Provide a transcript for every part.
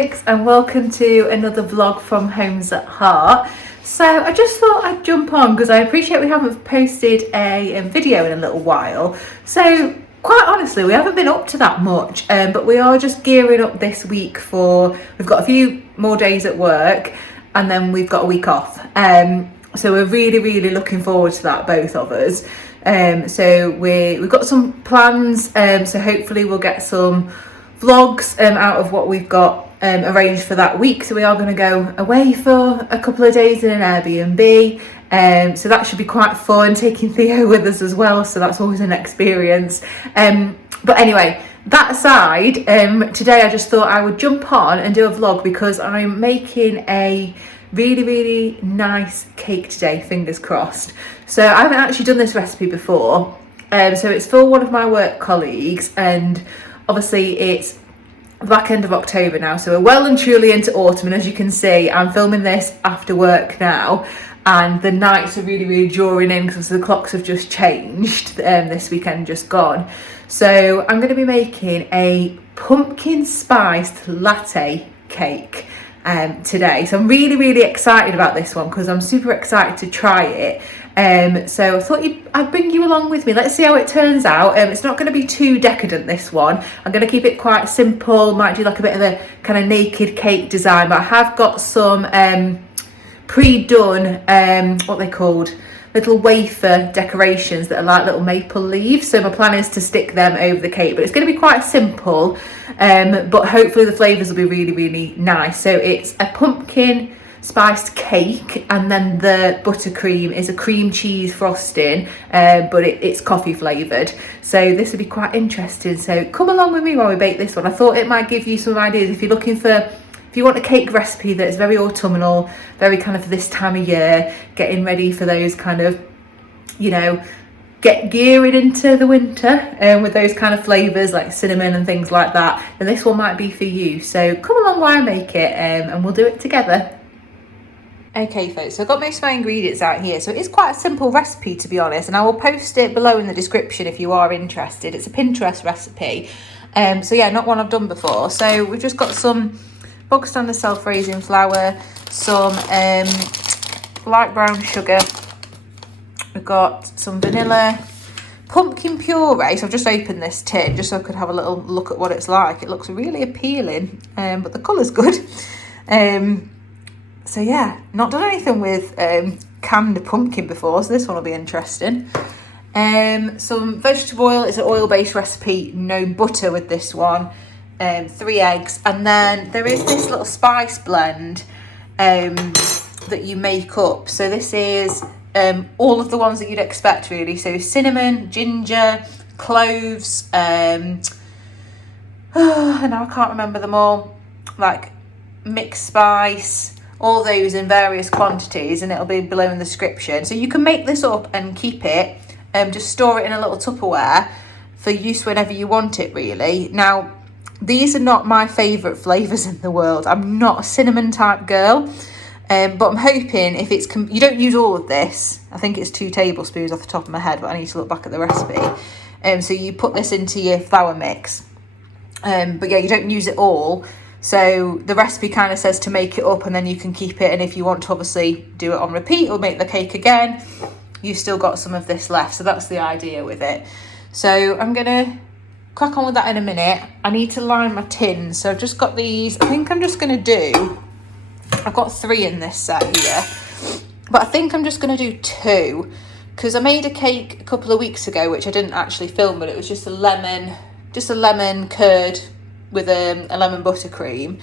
Cupcakes, and welcome to another vlog from Holmes at Heart. So I just thought I'd jump on because I appreciate we haven't posted a video in a little while. So quite honestly, we haven't been up to that much, but we are just gearing up this week we've got a few more days at work and then we've got a week off. So we're really looking forward to that, both of us. So we've got some plans, so hopefully we'll get some vlogs out of what we've got arranged for that week. So we are going to go away for a couple of days in an Airbnb, so that should be quite fun, taking Theo with us as well, so that's always an experience. But anyway, that aside, today I just thought I would jump on and do a vlog because I'm making a really nice cake today, fingers crossed. So I haven't actually done this recipe before, so it's for one of my work colleagues, and obviously it's the back end of October now, so we're well and truly into autumn, and as you can see, I'm filming this after work now, and the nights are really drawing in because the clocks have just changed, this weekend just gone. So I'm going to be making a pumpkin spiced latte cake today. So I'm really excited about this one because I'm super excited to try it. So I thought I'd bring you along with me. Let's see how it turns out. It's not going to be too decadent, this one. I'm going to keep it quite simple, might do like a bit of a kind of naked cake design, but I have got some pre-done, what they called, little wafer decorations that are like little maple leaves. So my plan is to stick them over the cake, but it's going to be quite simple, but hopefully the flavours will be really nice. So it's a pumpkin spiced cake, and then the buttercream is a cream cheese frosting, but it's coffee flavoured. So this will be quite interesting. So come along with me while we bake this one. I thought it might give you some ideas if you're looking for, if you want a cake recipe that's very autumnal, very kind of this time of year, getting ready for those kind of, you know, get gearing into the winter, with those kind of flavours like cinnamon and things like that, then this one might be for you. So come along while I make it, and we'll do it together. Okay folks, so I've got most of my ingredients out here. So it is quite a simple recipe, to be honest, and I will post it below in the description if you are interested. It's a Pinterest recipe, so yeah, not one I've done before. So we've just got some bog standard self-raising flour, some light brown sugar, we've got some vanilla, pumpkin puree. So I've just opened this tin just so I could have a little look at what it's like. It looks really appealing, but the colour's good. So yeah, not done anything with canned pumpkin before, so this one will be interesting. Some vegetable oil. It's an oil-based recipe, no butter with this one. 3 eggs, and then there is this little spice blend that you make up. So this is all of the ones that you'd expect, really. So cinnamon, ginger, cloves, and now I can't remember them all, like mixed spice, all those in various quantities, and it'll be below in the description. So you can make this up and keep it, just store it in a little Tupperware for use whenever you want it, really. Now, these are not my favourite flavours in the world. I'm not a cinnamon type girl, but I'm hoping if it's... you don't use all of this. I think it's 2 tablespoons off the top of my head, but I need to look back at the recipe. So you put this into your flour mix. But yeah, you don't use it all. So the recipe kind of says to make it up and then you can keep it. And if you want to obviously do it on repeat or make the cake again, you've still got some of this left. So that's the idea with it. So I'm going to crack on with that in a minute. I need to line my tins. So I've just got these. I think I'm just going to do... I've got 3 in this set here. But I think I'm just going to do 2. Because I made a cake a couple of weeks ago, which I didn't actually film, but it was just a lemon curd with a lemon buttercream,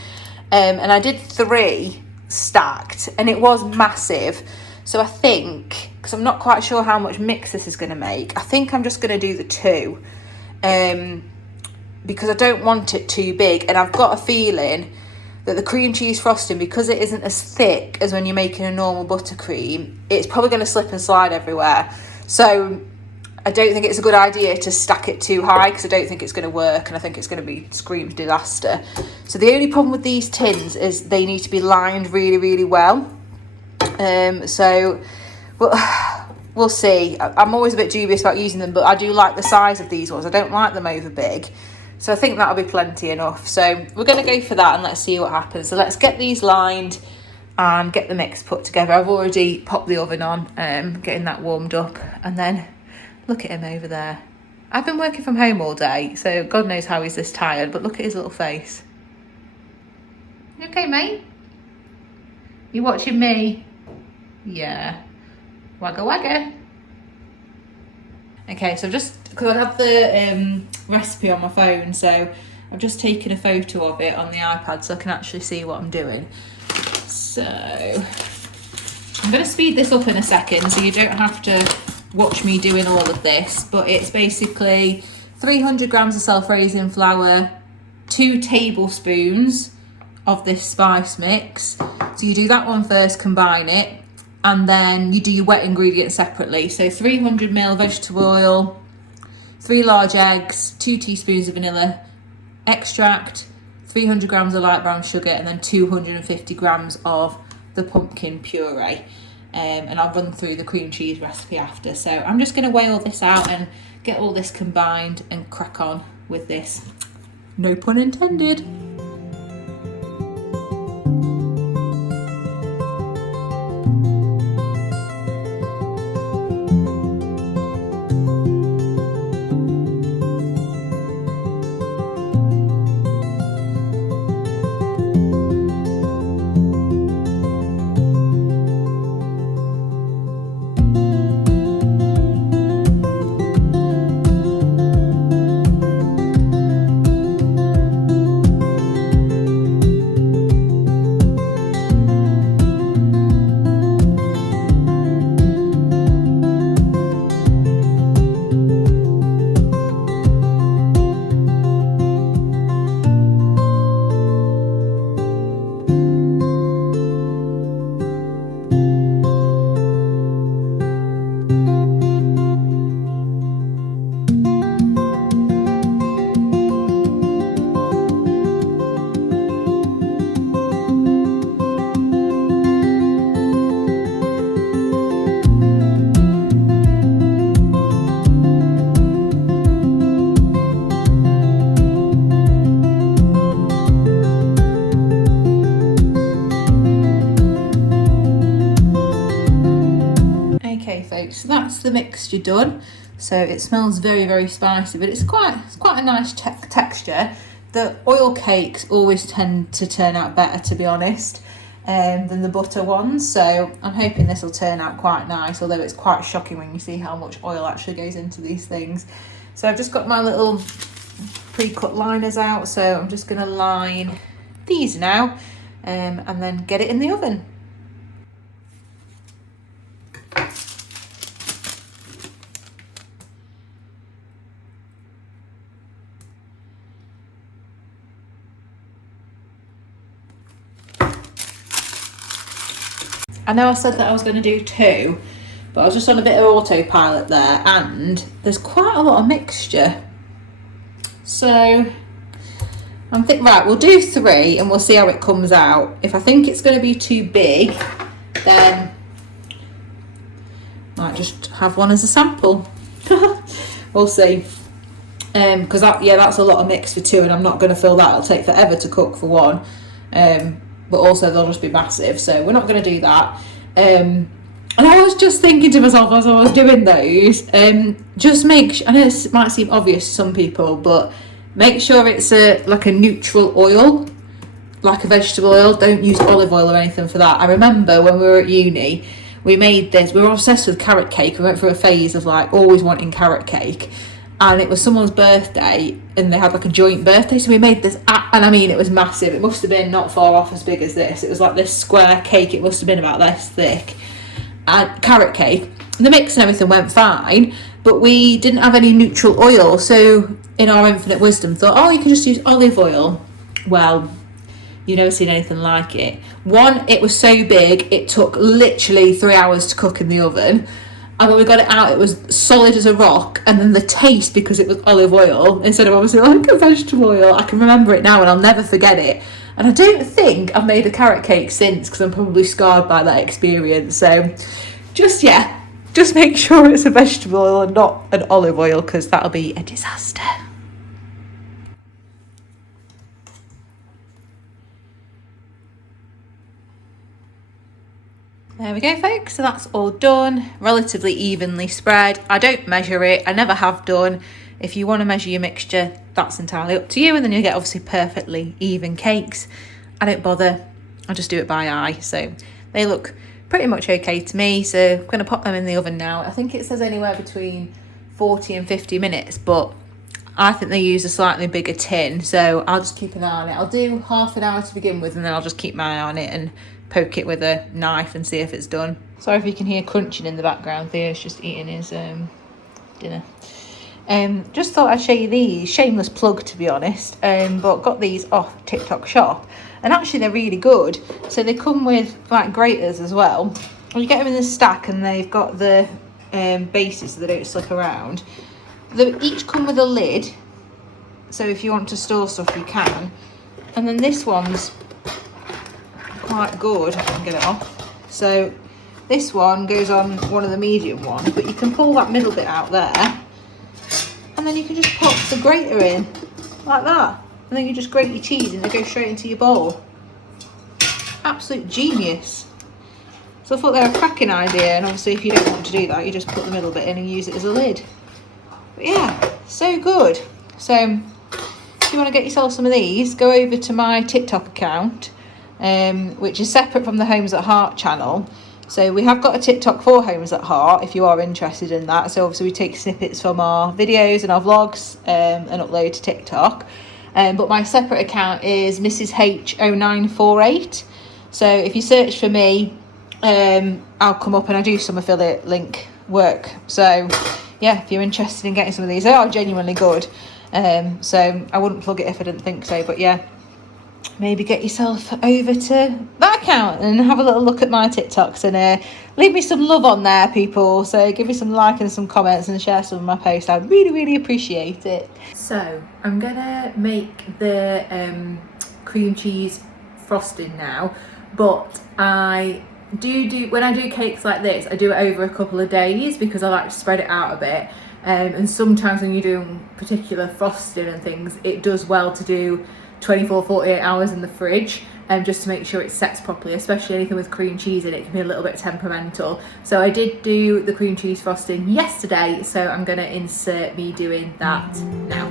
and I did 3 stacked, and it was massive. So I think, because I'm not quite sure how much mix this is going to make, I think I'm just going to do the 2, because I don't want it too big, and I've got a feeling that the cream cheese frosting, because it isn't as thick as when you're making a normal buttercream, it's probably going to slip and slide everywhere. So I don't think it's a good idea to stack it too high, because I don't think it's going to work, and I think it's going to be screams disaster. So the only problem with these tins is they need to be lined really well. So we'll see. I'm always a bit dubious about using them, but I do like the size of these ones. I don't like them over big. So I think that'll be plenty enough. So we're going to go for that and let's see what happens. So let's get these lined and get the mix put together. I've already popped the oven on, getting that warmed up. And then look at him over there. I've been working from home all day, so God knows how he's this tired, but look at his little face. You okay, mate? You watching me? Yeah. Wagga wagga. Okay, so because I have the recipe on my phone, so I've just taken a photo of it on the iPad so I can actually see what I'm doing. So I'm going to speed this up in a second so you don't have to watch me doing all of this, but it's basically 300 grams of self-raising flour, 2 tablespoons of this spice mix. So you do that one first, combine it, and then you do your wet ingredients separately. So 300 ml vegetable oil, 3 large eggs, 2 teaspoons of vanilla extract, 300 grams of light brown sugar, and then 250 grams of the pumpkin puree. And I'll run through the cream cheese recipe after. So I'm just going to weigh all this out and get all this combined and crack on with this. No pun intended. So that's the mixture done. So it smells very, very spicy, but it's quite a nice texture. The oil cakes always tend to turn out better, to be honest, than the butter ones. So I'm hoping this will turn out quite nice, although it's quite shocking when you see how much oil actually goes into these things. So I've just got my little pre-cut liners out. So I'm just going to line these now and then get it in the oven. I know I said that I was going to do 2, but I was just on a bit of autopilot there, and there's quite a lot of mixture. So I'm thinking, right, we'll do 3 and we'll see how it comes out. If I think it's going to be too big, then I might just have one as a sample. We'll see. Because that's a lot of mix for 2, and I'm not going to fill that. It'll take forever to cook for 1. But also they'll just be massive, so we're not going to do that. And I was just thinking to myself as I was doing those, just make sure, I know this might seem obvious to some people, but make sure it's like a neutral oil, like a vegetable oil. Don't use olive oil or anything for that. I remember when we were at uni, we made this, we were obsessed with carrot cake. We went through a phase of like always wanting carrot cake. And it was someone's birthday, and they had like a joint birthday, so we made this, and I mean, it was massive. It must have been not far off as big as this. It was like this square cake. It must have been about this thick. And carrot cake. The mix and everything went fine, but we didn't have any neutral oil. So in our infinite wisdom, thought, oh, you can just use olive oil. Well, you've never seen anything like it. 1, it was so big, it took literally 3 hours to cook in the oven. And when we got it out, it was solid as a rock. And then the taste, because it was olive oil, instead of obviously like a vegetable oil, I can remember it now and I'll never forget it. And I don't think I've made a carrot cake since, because I'm probably scarred by that experience. So just make sure it's a vegetable oil and not an olive oil, because that'll be a disaster. There we go, folks. So that's all done, relatively evenly spread. I don't measure it, I never have done. If you want to measure your mixture, that's entirely up to you, and then you get obviously perfectly even cakes. I don't bother, I just do it by eye. So they look pretty much okay to me. So I'm going to pop them in the oven now. I think it says anywhere between 40 and 50 minutes, but I think they use a slightly bigger tin, so I'll just keep an eye on it. I'll do half an hour to begin with, and then I'll just keep my eye on it and poke it with a knife and see if it's done. Sorry if you can hear crunching in the background. Theo's just eating his dinner. Just thought I'd show you these. Shameless plug, to be honest, but got these off TikTok shop, and actually they're really good. So they come with like graters as well. You get them in the stack, and they've got the bases so they don't slip around. They each come with a lid, so if you want to store stuff you can. And then this one's quite good. I can get it off. So this one goes on one of the medium ones, but you can pull that middle bit out there, and then you can just pop the grater in like that, and then you just grate your cheese and it goes straight into your bowl. Absolute genius. So I thought they were a cracking idea, and obviously if you don't want to do that, you just put the middle bit in and use it as a lid. But yeah, so good. So if you want to get yourself some of these, go over to my TikTok account, which is separate from the Homes at Heart channel. So we have got a TikTok for Homes at Heart if you are interested in that. So obviously we take snippets from our videos and our vlogs and upload to TikTok. But my separate account is Mrs. H0948. So if you search for me, I'll come up, and I do some affiliate link work. So yeah, if you're interested in getting some of these, they are genuinely good. So I wouldn't plug it if I didn't think so. But yeah, maybe get yourself over to that account and have a little look at my TikToks, and leave me some love on there, people. So give me some like and some comments and share some of my posts. I'd really, really appreciate it. So I'm gonna make the cream cheese frosting now, but I do when I do cakes like this, I do it over a couple of days because I like to spread it out a bit. And sometimes when you're doing particular frosting and things, it does well to do 24, 48 hours in the fridge, just to make sure it sets properly, especially anything with cream cheese in it can be a little bit temperamental. So I did do the cream cheese frosting yesterday, so I'm going to insert me doing that now.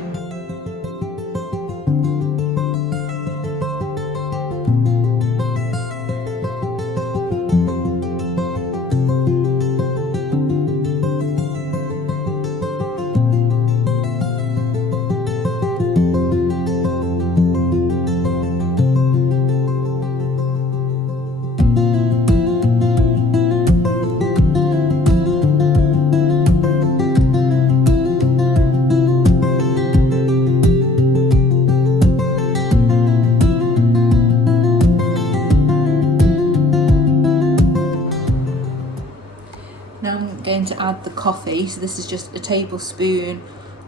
Now I'm going to add the coffee. So this is just a tablespoon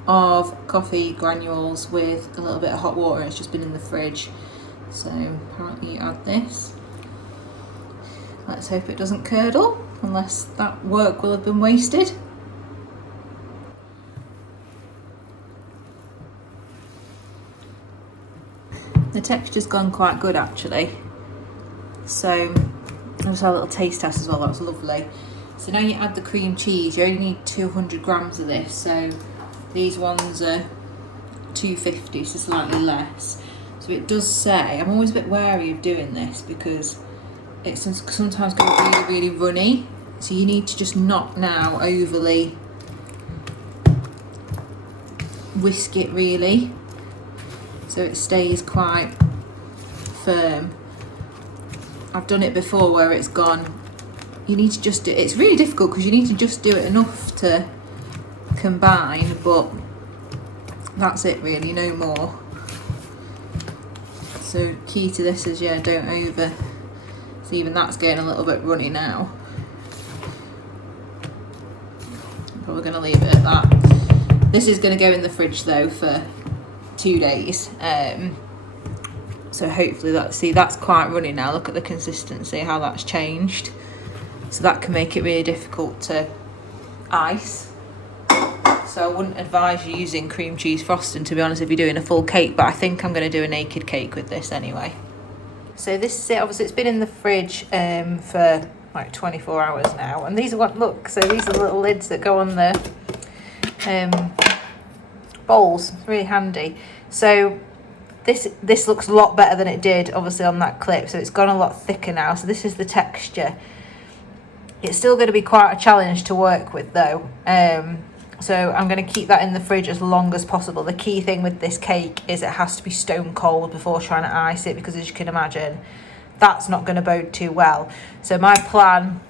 of coffee granules with a little bit of hot water. It's just been in the fridge. So apparently you add this. Let's hope it doesn't curdle, unless that work will have been wasted. The texture's gone quite good actually. So I just had a little taste test as well, that was lovely. So now you add the cream cheese. You only need 200 grams of this, so these ones are 250, so slightly less. So it does say, I'm always a bit wary of doing this because it sometimes go really, really runny. So you need to just not now overly whisk it really, so it stays quite firm. I've done it before where it's gone. You need to just do it. It's really difficult because you need to just do it enough to combine, but that's it really, no more. So key to this is, yeah, don't over. So even that's getting a little bit runny now. I'm probably going to leave it at that. This is going to go in the fridge though for 2 days. So hopefully that's quite runny now. Look at the consistency, how that's changed. So that can make it really difficult to ice. So I wouldn't advise you using cream cheese frosting, to be honest, if you're doing a full cake, but I think I'm going to do a naked cake with this anyway. So this is it. Obviously it's been in the fridge for like 24 hours now. And these are what, look, so these are the little lids that go on the bowls. It's really handy. So this looks a lot better than it did obviously on that clip, so it's gone a lot thicker now. So this is the texture. It's still going to be quite a challenge to work with though, so I'm going to keep that in the fridge as long as possible. The key thing with this cake is it has to be stone cold before trying to ice it, because as you can imagine, that's not going to bode too well. So my plan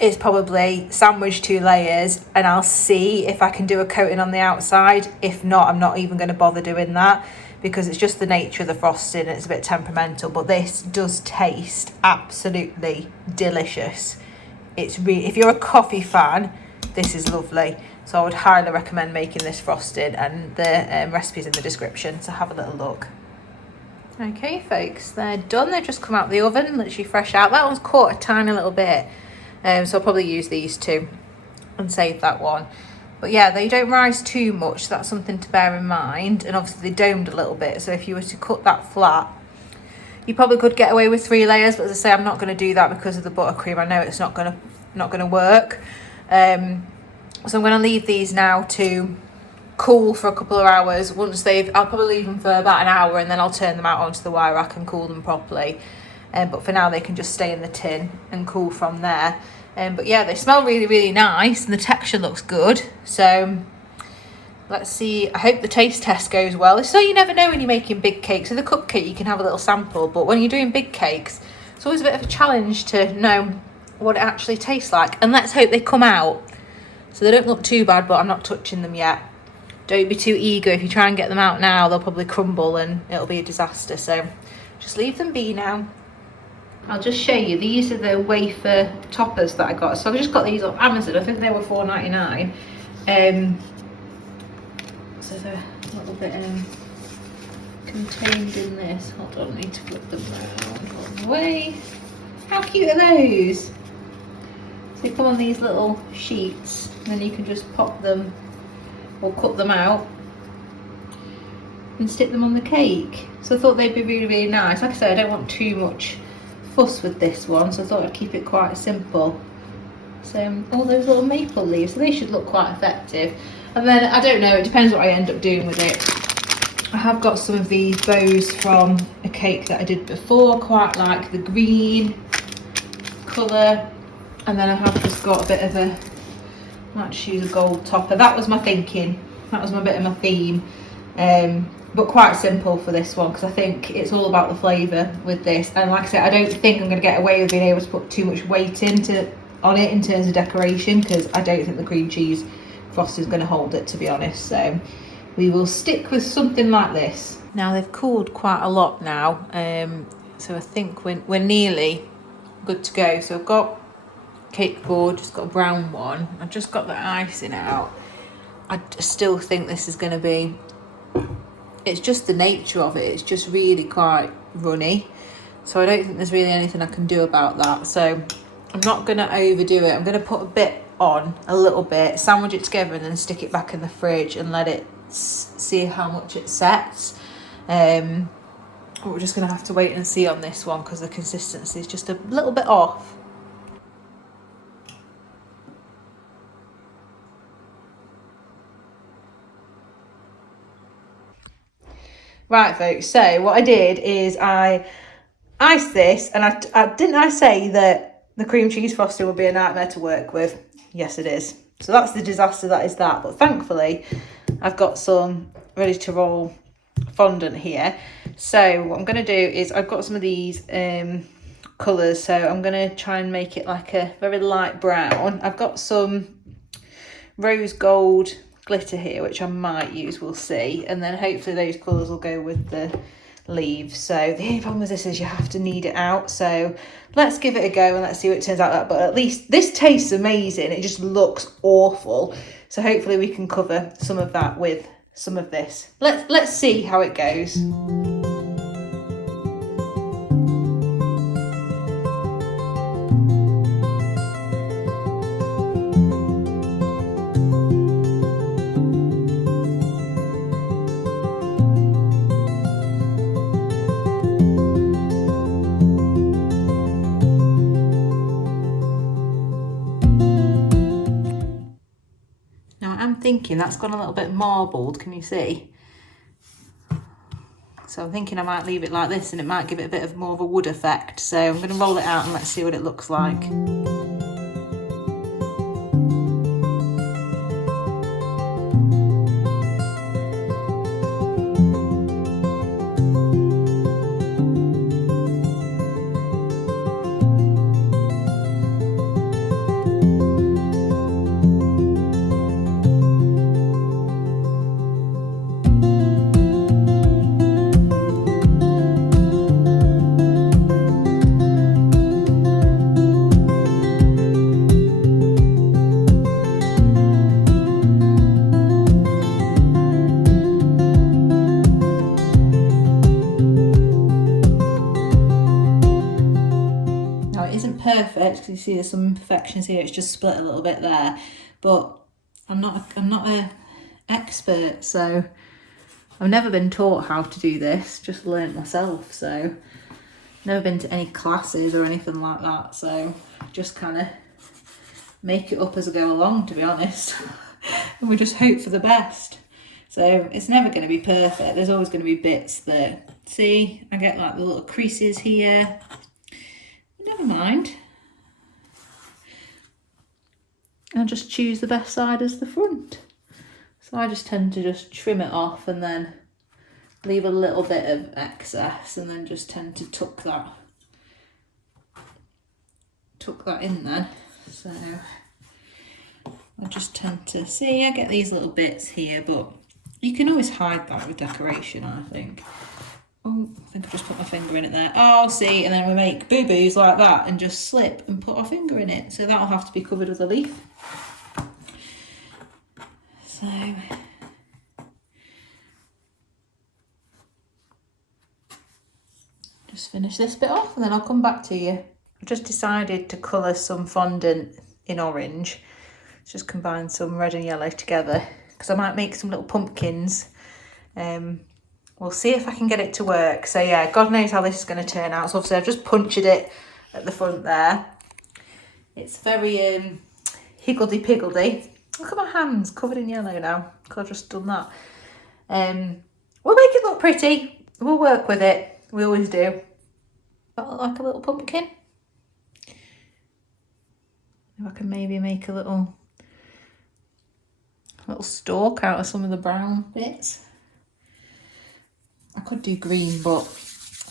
is probably sandwich 2 layers, and I'll see if I can do a coating on the outside. If not, I'm not even going to bother doing that, because it's just the nature of the frosting and it's a bit temperamental. But this does taste absolutely delicious. It's really, if you're a coffee fan, this is lovely. So I would highly recommend making this frosting, and the recipe's in the description, so have a little look. Okay folks, they're done. They've just come out of the oven, literally fresh out. That one's caught a tiny little bit, so I'll probably use these 2 and save that one. But yeah, they don't rise too much, so that's something to bear in mind. And obviously they domed a little bit, so if you were to cut that flat, you probably could get away with 3 layers. But as I say, I'm not going to do that because of the buttercream. I know it's not going to work. So I'm going to leave these now to cool for a couple of hours. Once I'll probably leave them for about an hour, and then I'll turn them out onto the wire rack and cool them properly. But for now, they can just stay in the tin and cool from there. But yeah, they smell really, really nice, and the texture looks good. So let's see. I hope the taste test goes well. So you never know when you're making big cakes. With a cupcake, you can have a little sample, but when you're doing big cakes, it's always a bit of a challenge to know what it actually tastes like. And let's hope they come out so they don't look too bad, but I'm not touching them yet. Don't be too eager. If you try and get them out now, they'll probably crumble and it'll be a disaster. So just leave them be now. I'll just show you. These are the wafer toppers that I got. So I just got these off Amazon. I think they were $4.99. So they're a little bit contained in this. Hold on, I need to flip them around one way. How cute are those? So they come on these little sheets, and then you can just pop them or cut them out and stick them on the cake. So I thought they'd be really, really nice. Like I said, I don't want too much fuss with this one, so I thought I'd keep it quite simple. So all those little maple leaves, so they should look quite effective. And then I don't know, it depends what I end up doing with it. I have got some of these bows from a cake that I did before, quite like the green colour. And then I have just got a bit of a, I might just use a gold topper. That was my thinking, that was my bit of my theme. But quite simple for this one, because I think it's all about the flavour with this. And like I said, I don't think I'm going to get away with being able to put too much weight on it in terms of decoration, because I don't think the cream cheese frosting is going to hold it, to be honest. So we will stick with something like this. Now they've cooled quite a lot now, so I think we're nearly good to go. So I've got cake board, just got a brown one. I've just got the icing out. I still think this is going to be, it's just the nature of it, it's just really quite runny, so I don't think there's really anything I can do about that. So I'm not going to overdo it. I'm going to put a bit on, a little bit, sandwich it together, and then stick it back in the fridge and let it see how much it sets. We're just going to have to wait and see on this one, because the consistency is just a little bit off. Right folks, so what I did is I iced this, and I say that the cream cheese frosting would be a nightmare to work with. Yes it is. So that's the disaster that is that. But thankfully I've got some ready to roll fondant here. So what I'm going to do is I've got some of these colours, so I'm going to try and make it like a very light brown. I've got some rose gold glitter here, which I might use, we'll see, and then hopefully those colours will go with the leaves. So the only problem with this is you have to knead it out, so let's give it a go and let's see what it turns out like. But at least this tastes amazing, it just looks awful, so hopefully we can cover some of that with some of this. Let's see how it goes. thinking that's gone a little bit marbled, can you see? So I'm thinking I might leave it like this and it might give it a bit of more of a wood effect. So I'm going to roll it out and let's see what it looks like. Perfect, because you see there's some imperfections here, it's just split a little bit there, but I'm not an expert, so I've never been taught how to do this, just learnt myself, so never been to any classes or anything like that, so just kind of make it up as I go along, to be honest. And we just hope for the best. So it's never going to be perfect, there's always going to be bits that, see, I get like the little creases here. Never mind. I'll just choose the best side as the front. So I just tend to just trim it off and then leave a little bit of excess and then just tend to tuck that in then. So I just tend to see, I get these little bits here, but you can always hide that with decoration, I think. Oh, I think I've just put my finger in it there. Oh, see, and then we make boo-boos like that and just slip and put our finger in it. So that'll have to be covered with a leaf. So, just finish this bit off and then I'll come back to you. I've just decided to colour some fondant in orange. Just combine some red and yellow together because I might make some little pumpkins. We'll see if I can get it to work. So yeah, God knows how this is going to turn out. So obviously I've just punctured it at the front there. It's very higgledy-piggledy. Look at my hands covered in yellow now because I've just done that. We'll make it look pretty. We'll work with it. We always do. That look like a little pumpkin. If I can maybe make a little stalk out of some of the brown bits. I could do green, but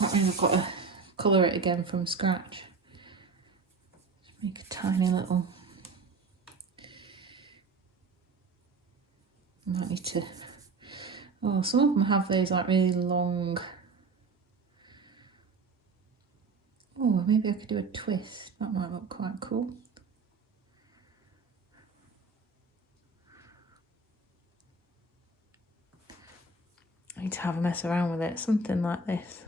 that means I've got to colour it again from scratch. Just make a tiny little... I might need to... Oh, some of them have those like really long... Oh, maybe I could do a twist. That might look quite cool. I need to have a mess around with it, something like this.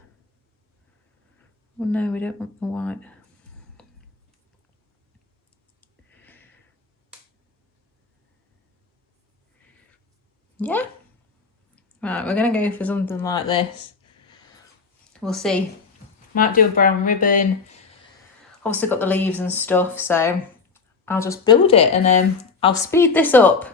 Oh no, we don't want the white. Yeah. Right, we're going to go for something like this. We'll see. Might do a brown ribbon. Obviously got the leaves and stuff, so I'll just build it and I'll speed this up.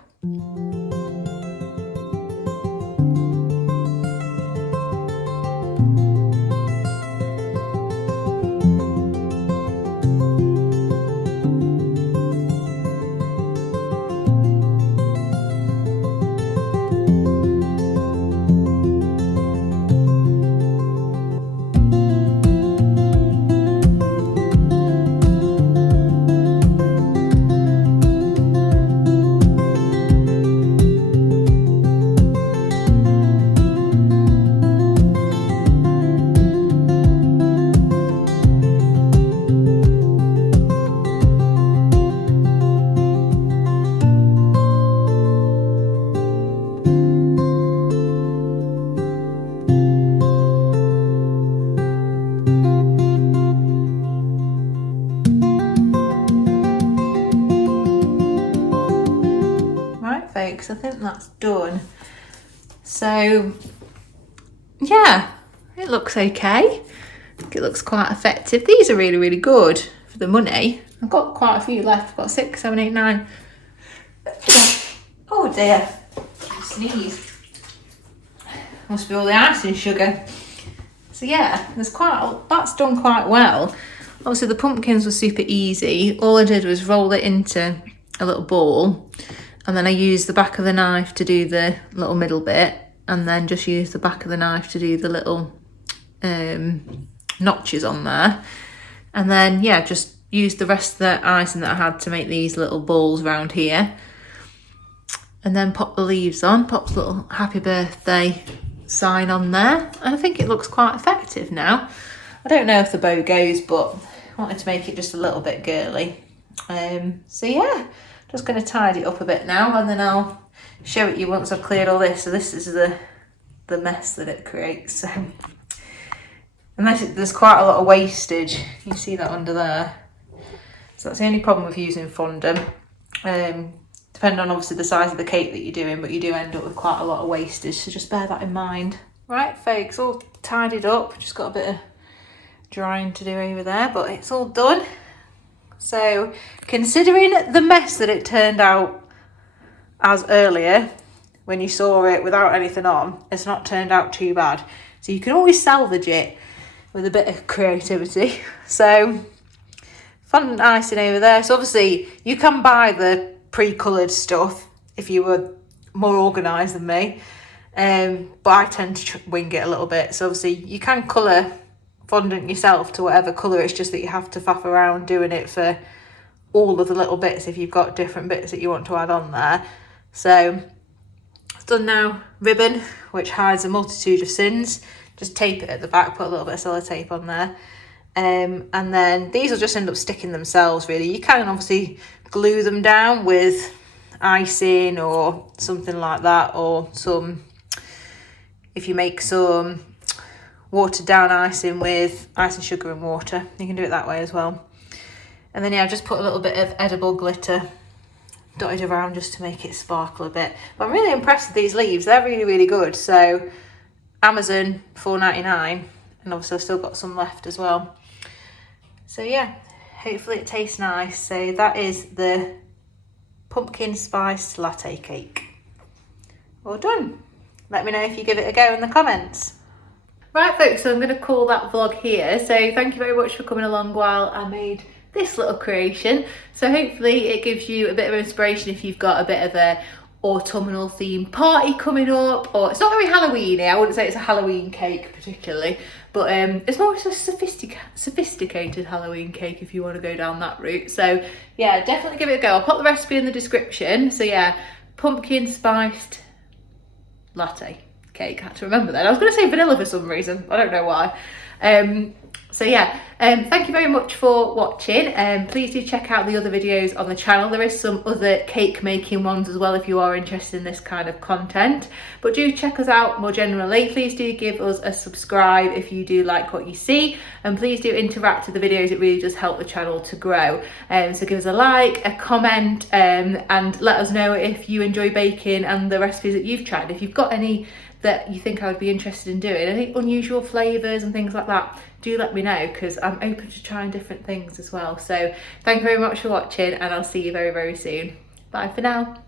Folks, I think that's done. So yeah, it looks okay. I think it looks quite effective. These are really, really good for the money. I've got quite a few left. I've got 6, 7, 8, 9. Oh Oh dear, I sneezed. Must be all the icing sugar. So yeah, that's done quite well. Obviously the pumpkins were super easy. All I did was roll it into a little ball, and then I used the back of the knife to do the little middle bit, and then just used the back of the knife to do the little notches on there. And then yeah, just used the rest of the icing that I had to make these little balls around here. And then pop the leaves on, pop the little happy birthday sign on there. And I think it looks quite effective now. I don't know if the bow goes, but I wanted to make it just a little bit girly. So yeah, just going to tidy it up a bit now, and then I'll show it you once I've cleared all this. So this is the mess that it creates. So, and there's quite a lot of wastage. You see that under there. So that's the only problem with using fondant. Depending on obviously the size of the cake that you're doing, but you do end up with quite a lot of wastage, so just bear that in mind. Right folks, all tidied up, just got a bit of drying to do over there, but it's all done. So considering the mess that it turned out as earlier, when you saw it without anything on, it's not turned out too bad. So you can always salvage it with a bit of creativity. So fondant icing over there. So obviously you can buy the pre-coloured stuff if you were more organised than me, but I tend to wing it a little bit. So obviously you can colour fondant yourself to whatever colour, it's just that you have to faff around doing it for all of the little bits if you've got different bits that you want to add on there. So it's done now. Ribbon, which hides a multitude of sins, just tape it at the back, put a little bit of sellotape on there. And then these will just end up sticking themselves really. You can obviously glue them down with icing or something like that, or if you make some watered down icing with icing sugar and water, you can do it that way as well. And then yeah, I've just put a little bit of edible glitter dotted around just to make it sparkle a bit. But I'm really impressed with these leaves, they're really good. So Amazon $4.99, and obviously I've still got some left as well. So yeah, hopefully it tastes nice. So that is the pumpkin spice latte cake. All done. Let me know if you give it a go in the comments. Right folks, so I'm going to call that vlog here. So thank you very much for coming along while I made this little creation. So hopefully it gives you a bit of inspiration if you've got a bit of a autumnal themed party coming up, or it's not very Halloweeny. I wouldn't say it's a Halloween cake particularly, but it's more of a sophisticated Halloween cake if you want to go down that route. So yeah, definitely give it a go. I'll put the recipe in the description. So yeah, pumpkin spiced latte cake. I had to remember that. I was going to say vanilla for some reason. I don't know why. So yeah, thank you very much for watching. Please do check out the other videos on the channel. There is some other cake making ones as well if you are interested in this kind of content. But do check us out more generally. Please do give us a subscribe if you do like what you see, and please do interact with the videos. It really does help the channel to grow. So give us a like, a comment, and let us know if you enjoy baking and the recipes that you've tried. If you've got any that you think I would be interested in doing, I think unusual flavours and things like that, do let me know, because I'm open to trying different things as well. So thank you very much for watching, and I'll see you very soon. Bye for now.